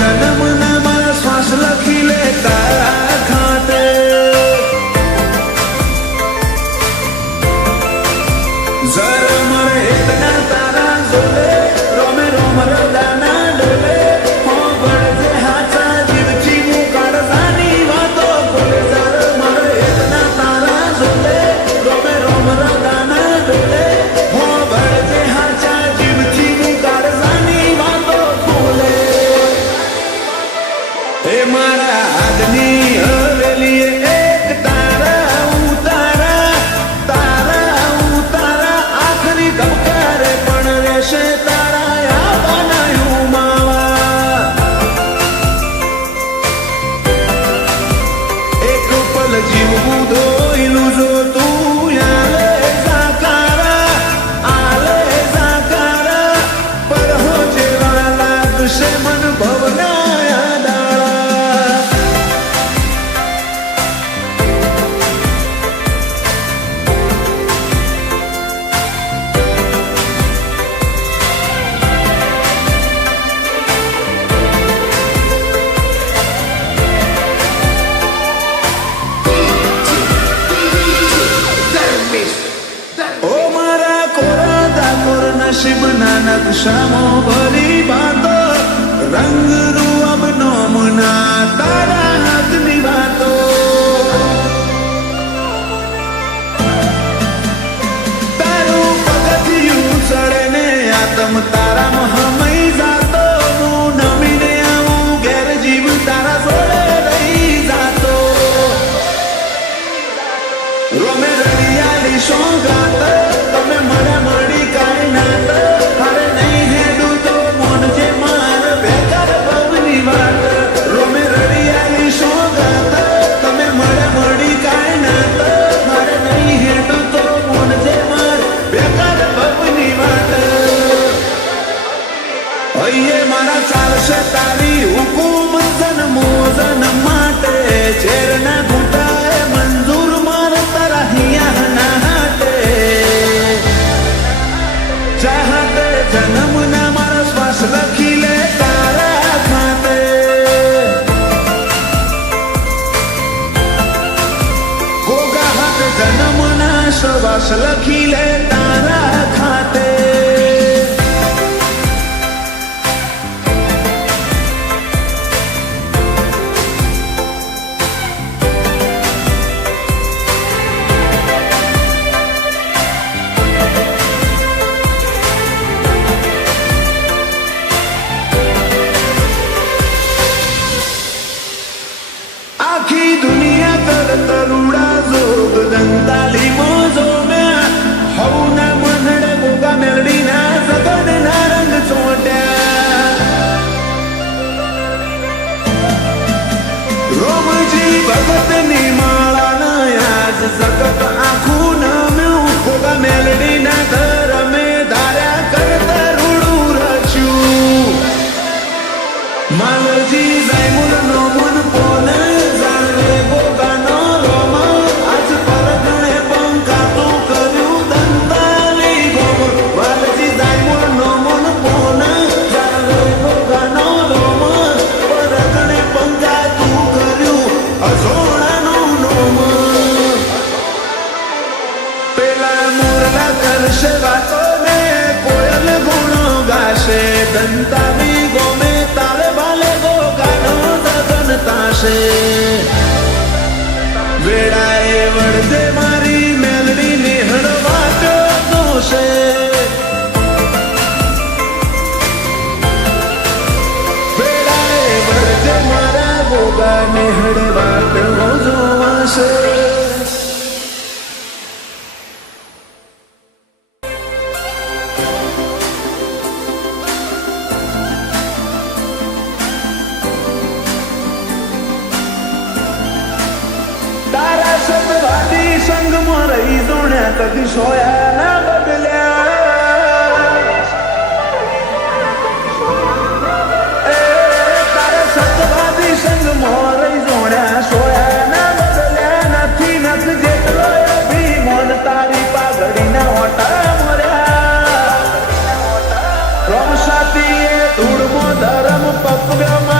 जन्म न मारा श्वास लखी ले तारा खाते जर मरे इतना तारा जोले रोमे रोम रदाना डोले हो बड़े हाचा जीवची मुकाड़ जानी वातो बोले जर मरे इतना तारा जोले रोमे रोम रदाना डोले हो बड़े हाचा जीवची मुकाड़ जानी वातो बोले हे मारा आदमी हवेली एक तारा उतारा तारा उतारा आखरी धबकारे पण रेशे तारा या बनायूं मावा एक पल जीवू धोईलू जो तू आले जाकारा पर हो जेवा लागशे मन भवना नसीब नानक शामो भरी बातो रंग रू अब नोमना तारा हाथ निभातो तारू पगथियू सड़े ने आत्म तारा महमई जातो मु नमीने आऊं गैर जीव तारा सोड़े रही जातो रोमे रड़ियाली शोगात तमे मड़ा मड़ी काय नात हरे नहीं है दूतो मोन जे मार बेकार बबनी वात रोमे रड़ियाली शोगात तमे मड़ा मड़ी काय नात हरे नहीं है दूतो मोन जे मार बेकार बबनी वात अये मारा चालशे तारी हुकुम जन्मो जन्म माटे झेरना घूंटाए मंजूर मार तारा हिया ना हाटे चाहते जन्म न मारा श्वास लखी ले तारा खाते गोगा हाथ जन्म न श्वास लखी ले तारा खाते आखी दुनिया कर तरुड़ा जोग दंताली मोजो में हऊ ना मनड़े गोगा मेलड़ी ना जगन ना रंग चोट्या रोम जी भगत नी माला ना आज जगत आखू न म्यू गोगा मेलड़ी ना घर में धार्या कर तरुड़ू रचू मालजी जाय मुल नो मन पोने दंताली गो में ताले वाले गो गानो जगनता से वेड़ाए वड़दे मारी मेलड़ी निहड़वा जो से वेड़ाए वड़दे मारा गोगा निहड़वा जो से सतवादी संग मरई जोण्या कधी सोया ना बदल्या तारा सतवादी संग मरई जोण्या सोया ना बदल्या नथी नथ जेटलो भी मन तारी पाघड़ी ना ओटा मर्या रोम साथी धूड़मो धर्म पकव्या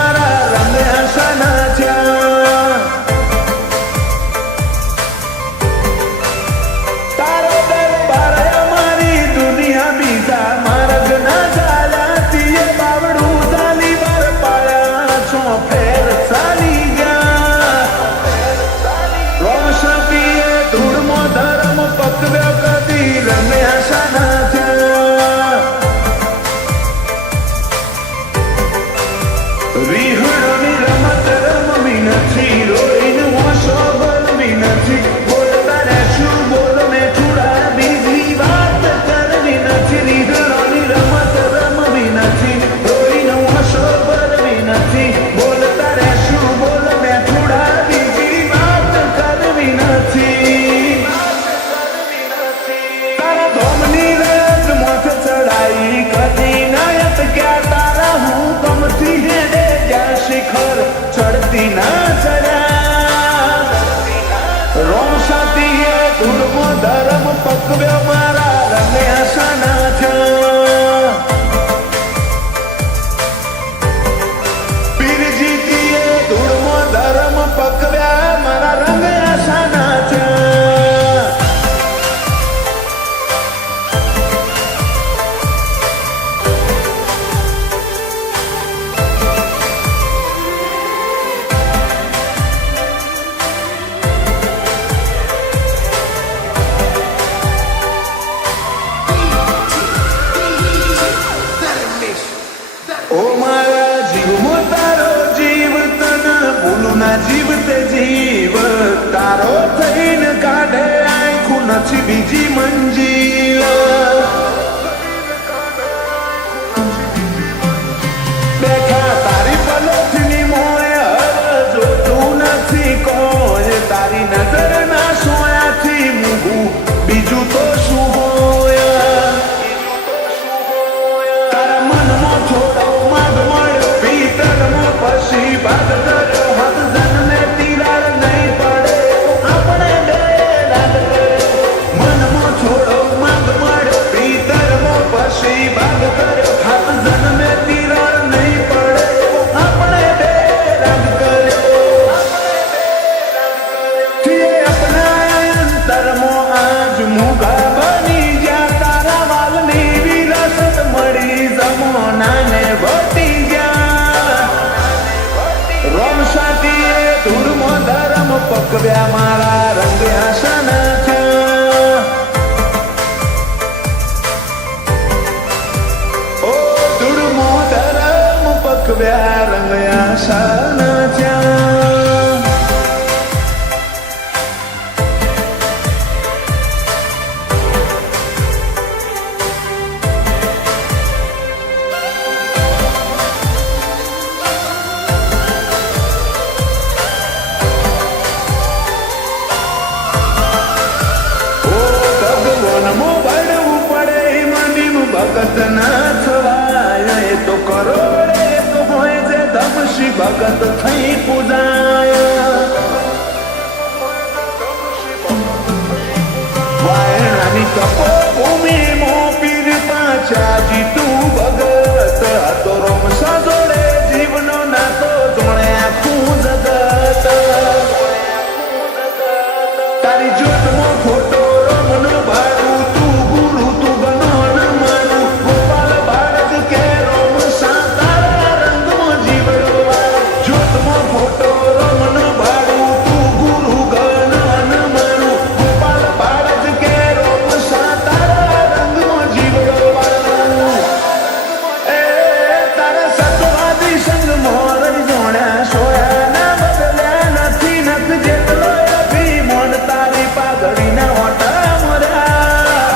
જીવતે જીવ તારો થઈને કાઢે આખું નથી બીજી મંજિલ બેઠા તારી પલોઠની મોય હવે જોતું નથી કોઈ તારી નજર ના સોયાથી મૂગું બીજું તો શું હોય તારા મનમાં થોડો માગ મળ્યો ભીતરમાં પછી ભાગ કર્યો હદ જન્મે તિરાડ નહીં પડે આપણે બે રાગ કર્યો મનમાં થોડો માગ મળ્યો ભીતરમાં પછી ભાગ કર્યો હદ જન્મે તિરાડ નહીં પડે આપણે બે રાગ કર્યો થીએ अपना અંતરમાં આજ મુગા બની ગયા તારા વાલની વિરાસત મળી જમાનાને વટી ગયા રોમ સાથીએ ધૂળમો ધરમ પકવ્યા મારા રંગ આસન થયા ઓ ધૂળમો ધરમ પકવ્યા રંગ આસન થયા ભગત ના થવાય એ તો કરોડે તો હોય જે ધમશી ભગત થઈ પૂજાય વાયણાની તપો ભૂમિ મો પીર પાછા જીતું ભગત હતો રોમ સજોડે જીવનો નાતો જોણે આખું જગત તારી જ્યોતમાં ફોટો રોમનો ભાડું તું ગુરુ તું ગણોન માનું ગોપાલ બાળક કે રોમ સાતારા રંગમાં જીવડો જ્યોતમાં ફોટો રોમનો ભાડું તું ગુરુ ગણોન માનું ગોપાલ બાળક કે રોમ સાતારા રંગમાં જીવડો એ તારા સતવાદી સંગ મોર જોણ્યા સોયા ના બદલ્યા નથી નખ જેટલો અભિમાન તારી પાઘડીના ઓટા મર્યા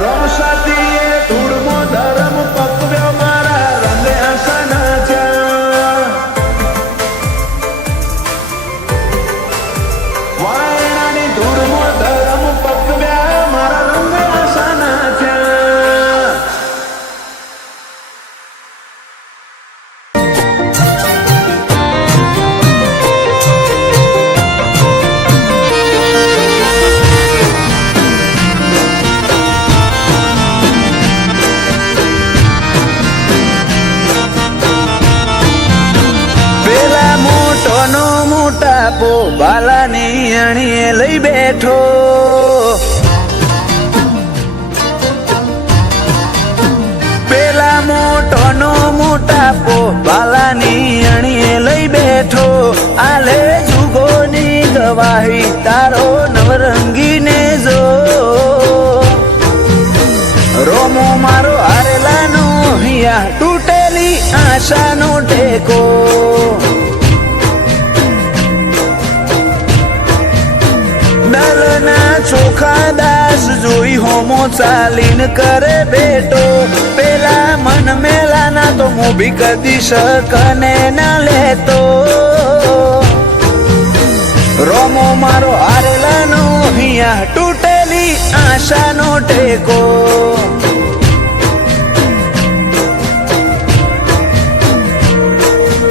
રોમ સાથીએ ધૂળમો ધરમ પકવ્યો મારા રંગ આસના થયા વાયણાની ધૂળમો ધરમ પકવ્યા મારા રંગ આસના થયા પેલા મોટોનો મોટાપો બાલાની અણીએ લઈ બેઠો પેલા મોટોનો મોટાપો બાલાની અણીએ લઈ બેઠો આલે જુગોની ગવાહી તારો નવરંગીને જો રોમો મારો હારેલાનો હિયા તૂટેલી આશાનો ટેકો દલના ચોખા દાસ જોઈ હોમો ચાલીને કરે બેટો પેલા મન મેલાના તો મોભી કદી શકને ના લેતો રોમો મારો હારેલાનો હિયા તૂટેલી આશાનો ટેકો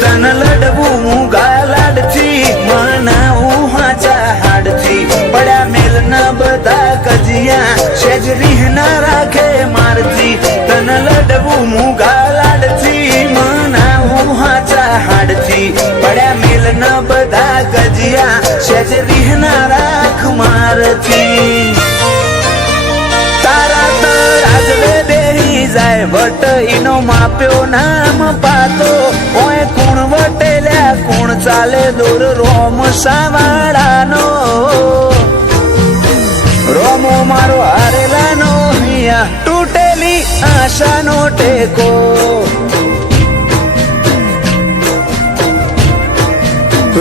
તન લડવું હું ગાલાડથી મનાવું હાચા હાડથી પડ્યા મેલ ના બધા કજિયા શેજરી ના રાખે મારથી તન લડવું હું ગાલાડથી મનાવું હાચા હાડથી પડ્યા મેલ ના બધા કજિયા શેજરી ના રાખ મારથી તારા તરાજવે બેહી જાય વટ ઈનો માપ્યો નામ પાતો ઓય કુણ વટેલ્યા કુણ ચાલે દૂર રોમ સાવાડાનો રોમો મારો હારેલાનો હિયા તૂટેલી આશાનો ટેકો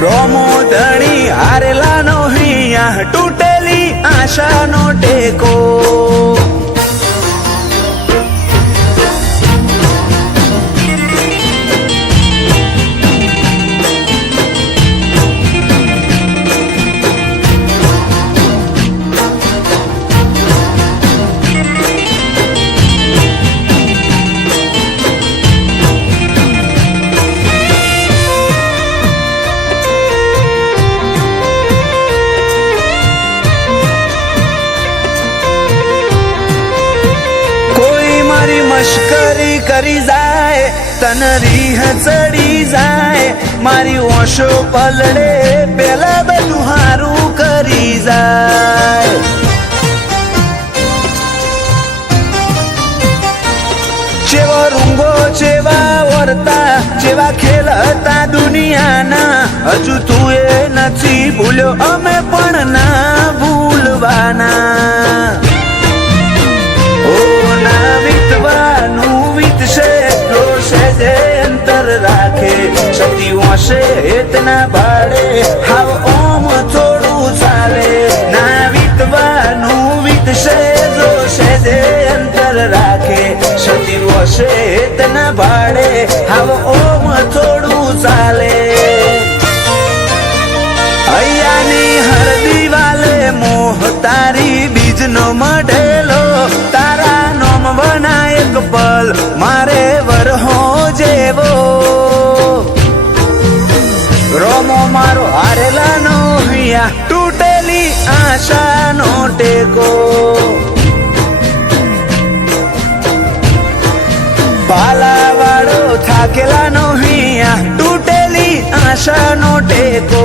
રોમો ધણી હારેલાનો હિયા તૂટેલી આશાનો ટેકો. મશ્કરી કરી જાય તન રીહ ચડી જાય મારી ઓશો પલડે પેલા બધું હારું કરી જાય. જેવા રૂંગો જેવા વર્તા જેવા ખેલ હતા દુનિયાના હજુ તું એ નથી ભૂલ્યો અમે પણ ના ભૂલવાના. અંતર રાખે શક્તિઓ છે એતના ભાડે હાવ ઓમ થોડું ચાલે ના વીતવાનું વીતશે જોશે જે અંતર રાખે શક્તિઓ છે એતના ભાડે હાવ ઓમ થોડું ચાલે. અહીંયાની હર દિવાલે મોહ તારી બીજનો મઢેલો તારા નોમ બનાયક પલ મારે વરહો જેવો. રોમો મારો હારેલાનો હિયા તૂટેલી આશાનો ટેકો. પાલાવાળો થાકેલાનો હિયા તૂટેલી આશાનો ટેકો.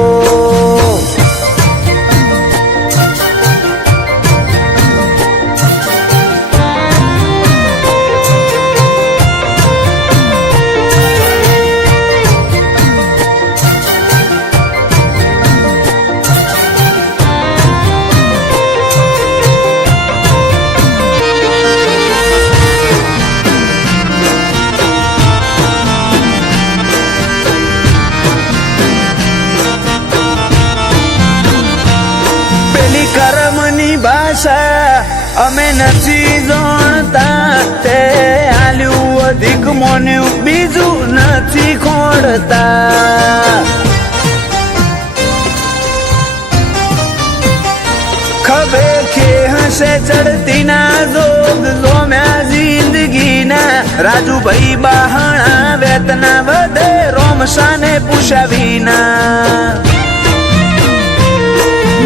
કર્મની ભાષા અમે નથી જાણતા તે આલ્યું અધિક મોન્યું બીજું નથી ખોડતા. ખબે કે હશે ચડતી ના જોગ જોમ્યા જિંદગીના રાજુભાઈ બહાણા વેતના વધે રોમસાને પૂછ્યા વિના.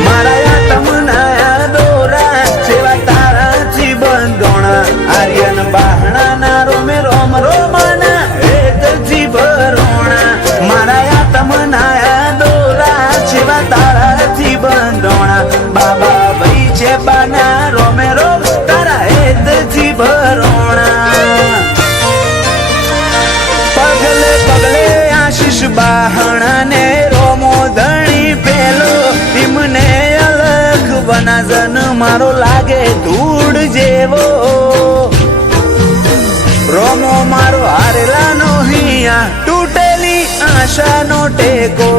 મારા તમના દોરા જેવા તારાથી બંધોણા આર્યન બહાણા રોમે રોમ રોમાના હેતથી ભરોણા. મારા તમના દોરા જેવા તારાથી બંધોણા બાબા ભાઈ છે બાના રોમે રોમ તારા હેતથી ભરોણા. પગલે પગલે આશીષ બહાણાને રોમો ધણી પેલો એમને વનાજન મારો લાગે ધૂળ જેવો. રોમો મારો હારેલાનો હિયા તૂટેલી આશાનો ટેકો.